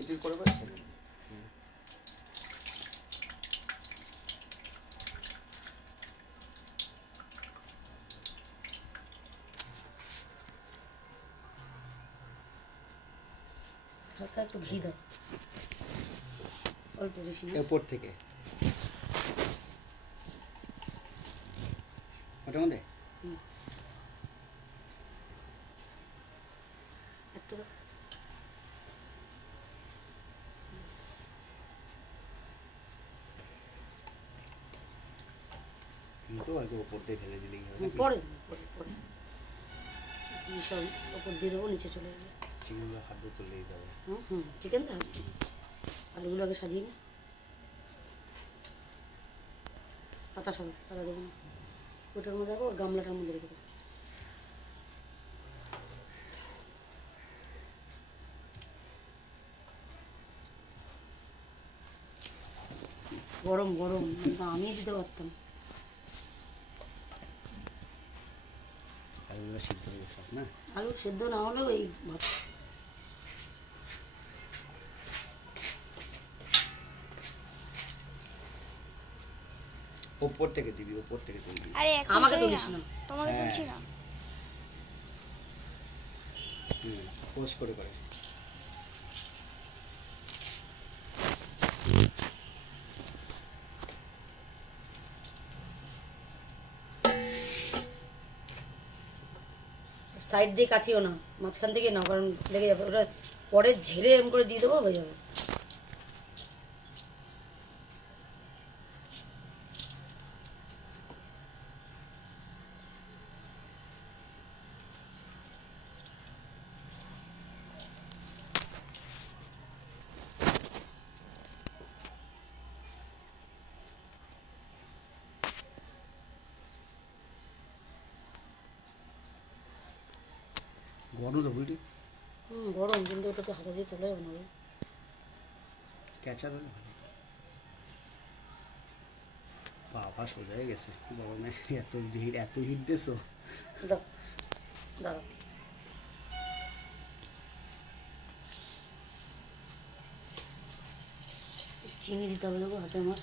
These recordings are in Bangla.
এটি করে ছেড়ে দিই। হালকা একটু ঘি দাও, অল্প বেশি না। এরপর থেকে ওটার মধ্যে একটু দাও। কিন্তু আর কি ওপর দিয়ে ঢেলে দিলেই হবে নাকি? পরে পরে পরে সব ওপর দিয়ে দেবো, নিচে চলে যাবে। চিকেনগুলো হাত দিয়ে তুললেই যাবে। চিকেন তো আলুগুলো আগে সাজিয়ে নি। পাতা সব পাতা দেবো না, ওটার মধ্যে দেবো, গামলাটার মধ্যে রেখে দেবো। গরম গরম, আমি দিতে পারতাম। আলুগুলো সিদ্ধ হয়ে গেছে সব না? আলু সেদ্ধ না হলেও এই ভাত ওপর থেকে দিবি, ওপর থেকে তুলবি। আরে এখন আমাকে তুলি তুলিস না। তোমাকে হ্যাঁ। তুলছি না। পোস্ট করে করে। সাইড দিয়ে কাচিও না, মাঝখান থেকে নাও, কারণ লেগে যাবে। ওটা পরে ঝেড়ে এম করে দিয়ে দেবো, হয়ে যাবে। গরম তো বুঝলি? গরম, কিন্তু ওটাকে হাতে দিয়ে চলে যাবে না। ক্যাচা দিলে ভালো। বাবা সোজা হয়ে গেছে গরমে, এত হিট দিয়েছো। দাও, দাঁড়াও। চিনি দিতে হবে, দেবো হাতে আমার।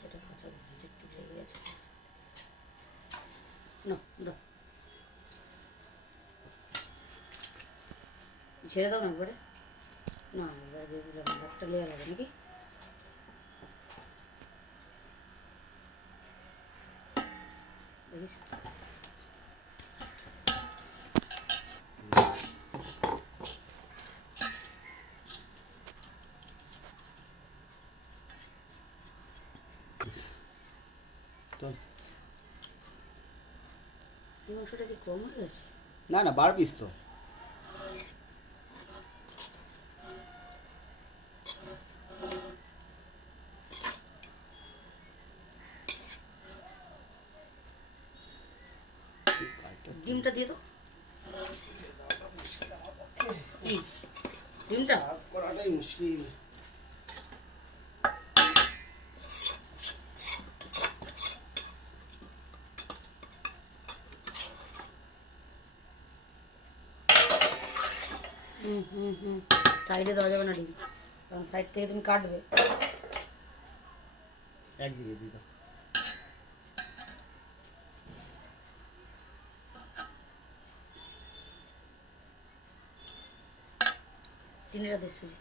সেটা কাঁচা ভেজে একটু লেগে গেছে। না, দাও, ছেড়ে দাও না একবারে। না, এবার দিয়ে দিলাম, একটা লেয়ার হবে নাকি? দেখিস? তো এই মাংসটা কি কম হয়ে গেছে? না না, 12 পিস তো। ডিমটা দিয়ে দাও। কি ডিমটা? করাটাই মুশকিল। সাইডে দেওয়া যাবে না ডিম, কারণ সাইড থেকে তুমি কাটবে। একদিকে দিয়ে দাও। চিনিটা দে সুজি।